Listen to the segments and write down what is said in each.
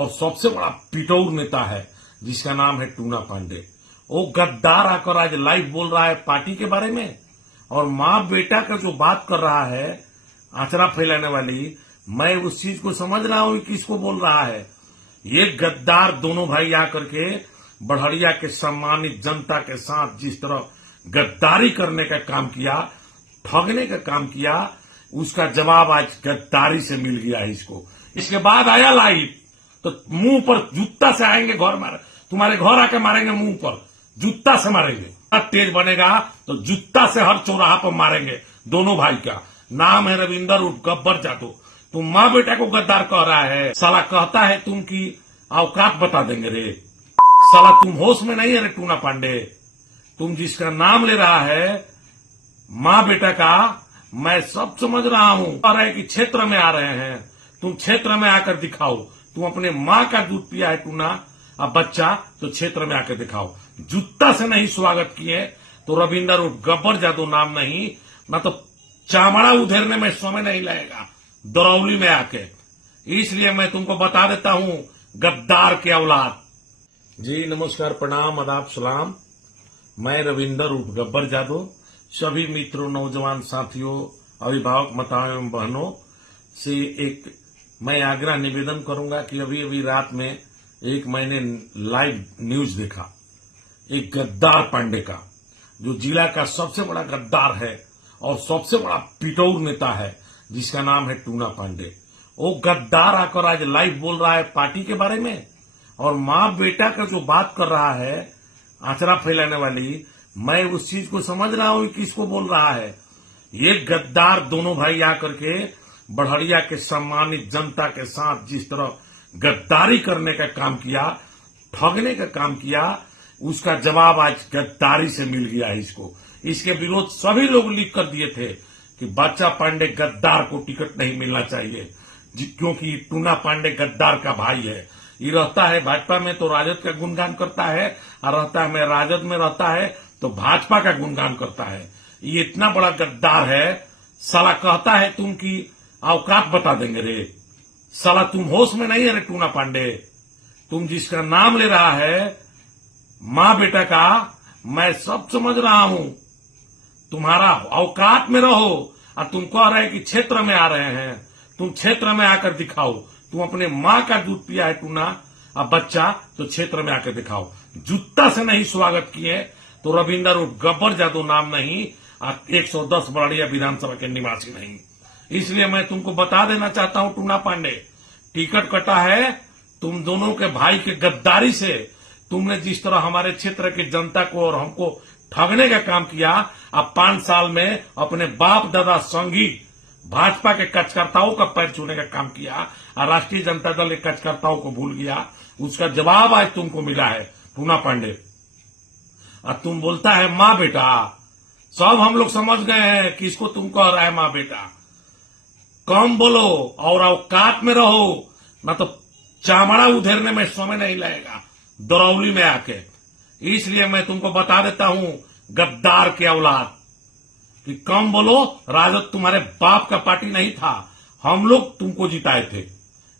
और सबसे बड़ा पिटौर नेता है जिसका नाम है टूना पांडे। वो गद्दार आकर आज लाइव बोल रहा है पार्टी के बारे में, और माँ बेटा का जो बात कर रहा है आचरा फैलाने वाली, मैं उस चीज को समझ रहा हूं कि किसको बोल रहा है। ये गद्दार दोनों भाई आकर के बढ़िया के सम्मानित जनता के साथ जिस तरह गद्दारी करने का काम किया, ठगने का काम किया, उसका जवाब आज गद्दारी से मिल गया है इसको। इसके बाद आया लाइव तो मुंह पर जूता से आएंगे, घर मारे तुम्हारे घर आके मारेंगे, मुंह पर जूता से मारेंगे। तेज बनेगा तो जूता से हर चौराहा पर मारेंगे। दोनों भाई का नाम है रविंदर उर्फ गब्बर जादव। तुम माँ बेटा को गद्दार कह रहा है, साला कहता है तुम की औकात बता देंगे रे। साला तुम होश में नहीं है रे टूना पांडे। तुम जिसका नाम ले रहा है माँ बेटा का, मैं सब समझ रहा हूं। कह रहे कि क्षेत्र में आ रहे हैं, तुम क्षेत्र में आकर दिखाओ। तुम अपने माँ का दूध पिया है टूना, अब बच्चा तो क्षेत्र में आकर दिखाओ। जूता से नहीं स्वागत किए तो रविंदर उर्फ गब्बर जादव नाम नहीं, ना तो चामड़ा उधेरने में समय नहीं लगेगा दरौली में आके। इसलिए मैं तुमको बता देता हूं, गद्दार के औलाद। जी नमस्कार, प्रणाम, आदाब, सलाम। मैं रविंदर उर्फ गब्बर जादव सभी मित्रों, नौजवान साथियों, अभिभावक माताओं एवं बहनों से एक मैं आग्रह निवेदन करूंगा कि अभी अभी रात में एक मैंने लाइव न्यूज देखा एक गद्दार पांडे का, जो जिला का सबसे बड़ा गद्दार है और सबसे बड़ा पिटौर नेता है जिसका नाम है टूना पांडे। वो गद्दार आकर आज लाइव बोल रहा है पार्टी के बारे में, और माँ बेटा का जो बात कर रहा है आचरा फैलाने वाली, मैं उस चीज को समझ रहा हूं कि किसको बोल रहा है। ये गद्दार दोनों भाई आकर के बढ़िया के सम्मानित जनता के साथ जिस तरह गद्दारी करने का काम किया, ठगने का काम किया, उसका जवाब आज गद्दारी से मिल गया है इसको। इसके विरोध सभी लोग लिख कर दिए थे कि बच्चा पांडे गद्दार को टिकट नहीं मिलना चाहिए, क्योंकि टूना पांडे गद्दार का भाई है। ये रहता है भाजपा में तो राजद का गुणगान करता है, और रहता है मैं राजद में रहता है तो भाजपा का गुणगान करता है। ये इतना बड़ा गद्दार है, साला कहता है तुम की औकात बता देंगे रे। साला तुम होश में नहीं है रे टूना पांडे। तुम जिसका नाम ले रहा है माँ बेटा का, मैं सब समझ रहा हूं। तुम्हारा औकात में रहो, और तुम कह रहे कि क्षेत्र में आ रहे हैं, तुम क्षेत्र में आकर दिखाओ। तुम अपने माँ का दूध पिया है टूना, अब बच्चा तो क्षेत्र में आकर दिखाओ। जूता से नहीं स्वागत किए तो रविंदर उर्फ गब्बर जादव नाम नहीं, 110 बड़िया विधानसभा के निवासी नहीं। इसलिए मैं तुमको बता देना चाहता हूं टूना पांडे, टिकट कटा है तुम दोनों के भाई के गद्दारी से। तुमने जिस तरह हमारे क्षेत्र की जनता को और हमको ठगने का काम किया, अब 5 साल में अपने बाप दादा संगी भाजपा के कार्यकर्ताओं का पैर छूने का काम किया, और राष्ट्रीय जनता दल के कार्यकर्ताओं को भूल गया। उसका जवाब आज तुमको मिला है टूना पांडे। और तुम बोलता है माँ बेटा, सब हम लोग समझ गए हैं किसको तुम कह रहा है माँ बेटा। कम बोलो और औकात में रहो, ना तो चामड़ा उधेरने में समय नहीं लगेगा दरौली में आके। इसलिए मैं तुमको बता देता हूं, गद्दार के औलाद, कि कम बोलो। राजद तुम्हारे बाप का पार्टी नहीं था, हम लोग तुमको जिताए थे।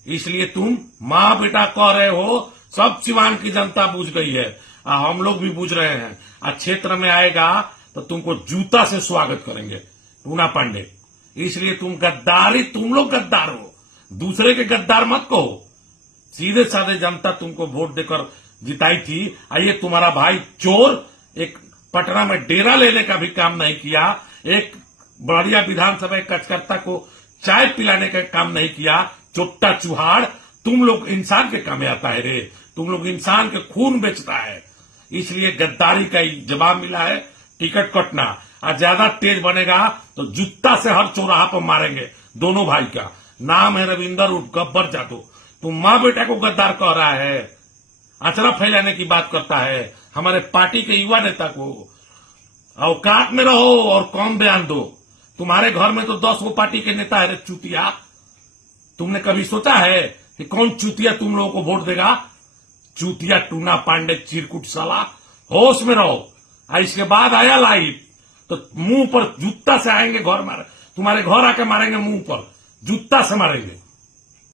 इसलिए तुम माँ बेटा कह रहे हो, सब सिवान की जनता बूझ गई है, हम लोग भी बूझ रहे हैं। और क्षेत्र में आएगा तो तुमको जूता से स्वागत करेंगे टूना पांडे। इसलिए तुम गद्दारी, तुम लोग गद्दार हो, दूसरे के गद्दार मत कहो। सीधे साधे जनता तुमको वोट देकर जिताई थी, ये तुम्हारा भाई चोर एक पटना में डेरा लेने का भी काम नहीं किया, एक बढ़िया विधानसभा कार्यकर्ता को चाय पिलाने का काम नहीं किया। चोट्टा चुहाड़, तुम लोग इंसान के काम में आता है रे, तुम लोग इंसान के खून बेचता है। इसलिए गद्दारी का जवाब मिला है, टिकट कटना, और ज्यादा तेज बनेगा तो जूता से हर चौराहा पर मारेंगे। दोनों भाई का नाम है रविंदर उर्फ गब्बर जादव। तुम माँ बेटा को गद्दार कह रहा है, आचरा फैलाने की बात करता है हमारे पार्टी के युवा नेता को। औकात में रहो और कम बयान दो। तुम्हारे घर में तो 10 गो पार्टी के नेता है चूतिया। तुमने कभी सोचा है कि कौन चूतिया तुम लोगों को वोट देगा? चूतिया टूना पांडे चिरकुट साला, होश में रहो। इसके बाद आया लाइव तो मुंह पर जूता से आएंगे, घर मारे तुम्हारे घर आके मारेंगे, मुंह पर जूता से मारेंगे।